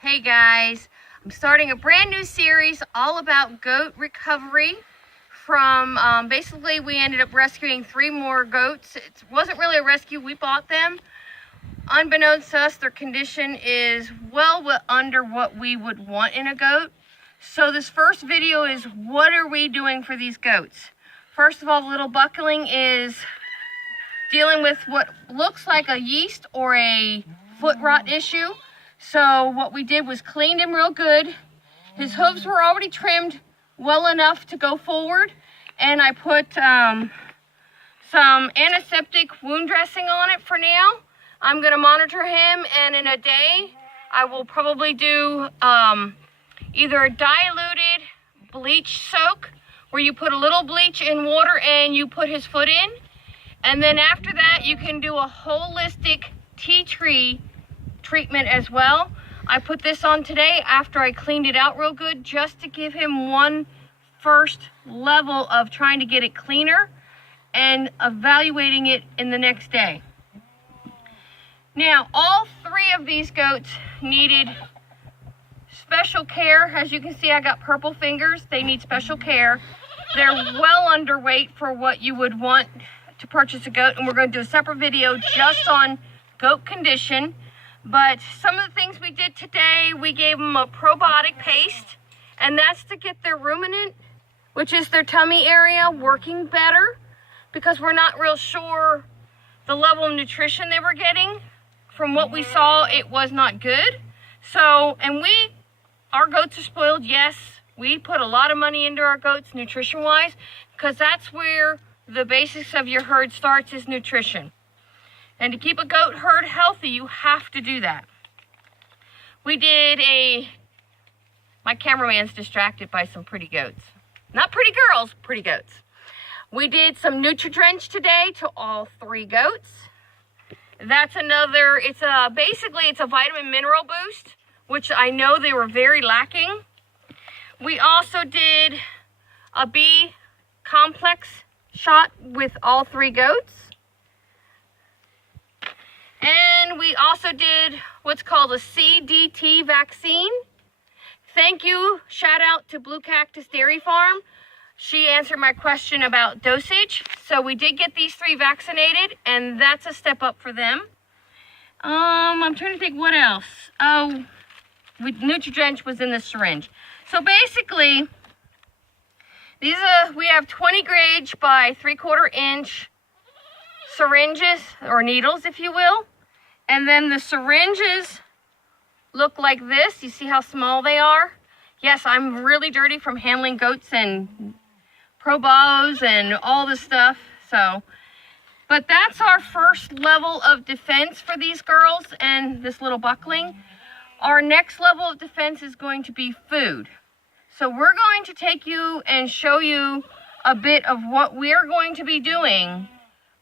Hey guys, I'm starting a brand new series all about goat recovery from, basically we ended up rescuing 3 more goats. It wasn't really a rescue, we bought them. Unbeknownst to us, their condition is well under what we would want in a goat. So this first video is what are we doing for these goats? First of all, the little buckling is dealing with what looks like a yeast or a foot rot issue. So what we did was cleaned him real good. His hooves were already trimmed well enough to go forward. And I put some antiseptic wound dressing on it for now. I'm going to monitor him, and in a day I will probably do either a diluted bleach soak where you put a little bleach in water and you put his foot in. And then after that you can do a holistic tea tree treatment as well. I put this on today after I cleaned it out real good, just to give him one first level of trying to get it cleaner and evaluating it in the next day. Now, all 3 of these goats needed special care. As you can see, I got purple fingers. They need special care. They're well underweight for what you would want to purchase a goat, and we're going to do a separate video just on goat condition. But some of the things we did today, we gave them a probiotic paste, and that's to get their ruminant, which is their tummy area, working better, because we're not real sure the level of nutrition they were getting. From what we saw, it was not good. So, and our goats are spoiled, yes. We put a lot of money into our goats nutrition-wise, because that's where the basics of your herd starts, is nutrition. And to keep a goat herd healthy, you have to do that. We did my cameraman's distracted by some pretty goats. Not pretty girls, pretty goats. We did some Nutria today to all 3 goats. That's another, basically it's a vitamin mineral boost, which I know they were very lacking. We also did a B complex shot with all 3 goats. And we also did what's called a CDT vaccine. Thank you, shout out to Blue Cactus Dairy Farm. She answered my question about dosage. So we did get these 3 vaccinated, and that's a step up for them. I'm trying to think what else. Oh, Nutria was in the syringe. So basically, we have 20 gauge by 3/4 inch syringes, or needles if you will, and then the syringes look like this. You see how small they are? Yes, I'm really dirty from handling goats and probos and all this stuff, but that's our first level of defense for these girls and this little buckling. Our next level of defense is going to be food. So we're going to take you and show you a bit of what we're going to be doing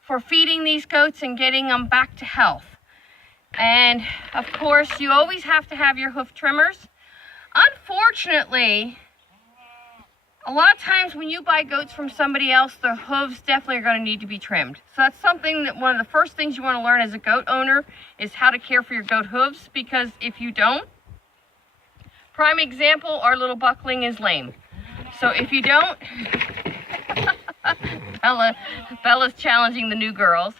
for feeding these goats and getting them back to health. And of course, you always have to have your hoof trimmers. Unfortunately, a lot of times when you buy goats from somebody else, their hooves definitely are going to need to be trimmed. So that's something that one of the first things you want to learn as a goat owner is how to care for your goat hooves, because if you don't, prime example, our little buckling is lame. So if you don't, Bella's challenging the new girls.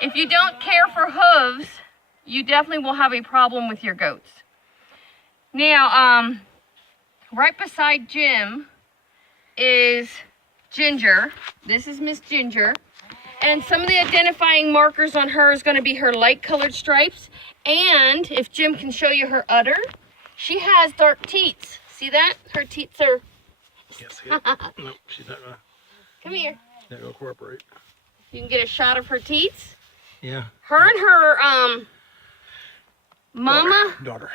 If you don't care for hooves, you definitely will have a problem with your goats. Now, right beside Jim is Ginger. This is Miss Ginger. And some of the identifying markers on her is going to be her light colored stripes. And if Jim can show you her udder, she has dark teats. See that? Her teats are... Can't see it. No, she's not going to... Come here. She's not going to cooperate. You can get a shot of her teats. Yeah. Her and her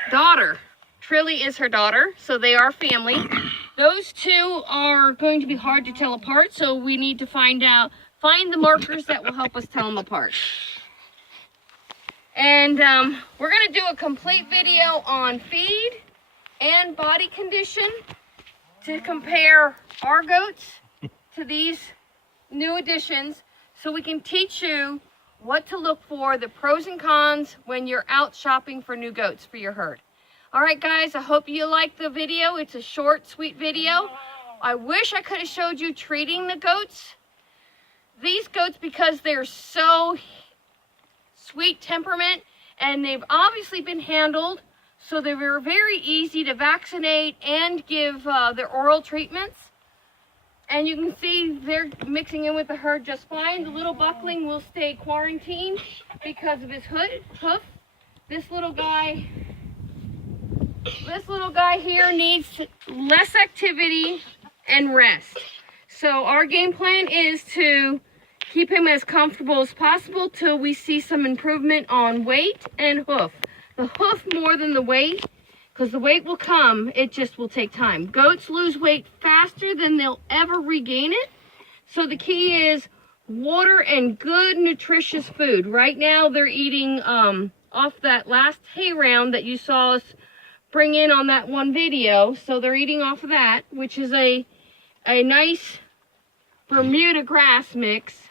daughter. Trilly is her daughter, so they are family. Those 2 are going to be hard to tell apart, so we need to find the markers that will help us tell them apart. And we're going to do a complete video on feed and body condition to compare our goats to these new additions, so we can teach you what to look for, the pros and cons when you're out shopping for new goats for your herd. All right, guys, I hope you liked the video. It's a short, sweet video. I wish I could have showed you treating the goats. These goats, because they're so sweet temperament and they've obviously been handled, so they were very easy to vaccinate and give their oral treatments. And you can see they're mixing in with the herd just fine. The little buckling will stay quarantined because of his hoof. This little guy here needs less activity and rest. So our game plan is to keep him as comfortable as possible till we see some improvement on weight and hoof. The hoof more than the weight, because the weight will come, it just will take time. Goats lose weight faster than they'll ever regain it. So the key is water and good nutritious food. Right now they're eating off that last hay round that you saw us bring in on that one video. So they're eating off of that, which is a nice Bermuda grass mix.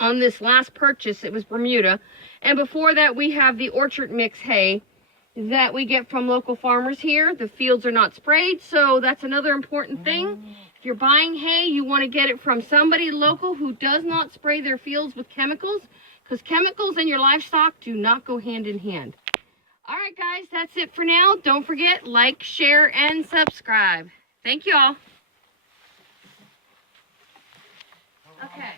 On this last purchase, it was Bermuda. And before that, we have the orchard mix hay that we get from local farmers here. The fields are not sprayed, so that's another important thing. If you're buying hay, you want to get it from somebody local who does not spray their fields with chemicals, because chemicals and your livestock do not go hand in hand. All right, guys, that's it for now. Don't forget, like, share, and subscribe. Thank you all. Okay.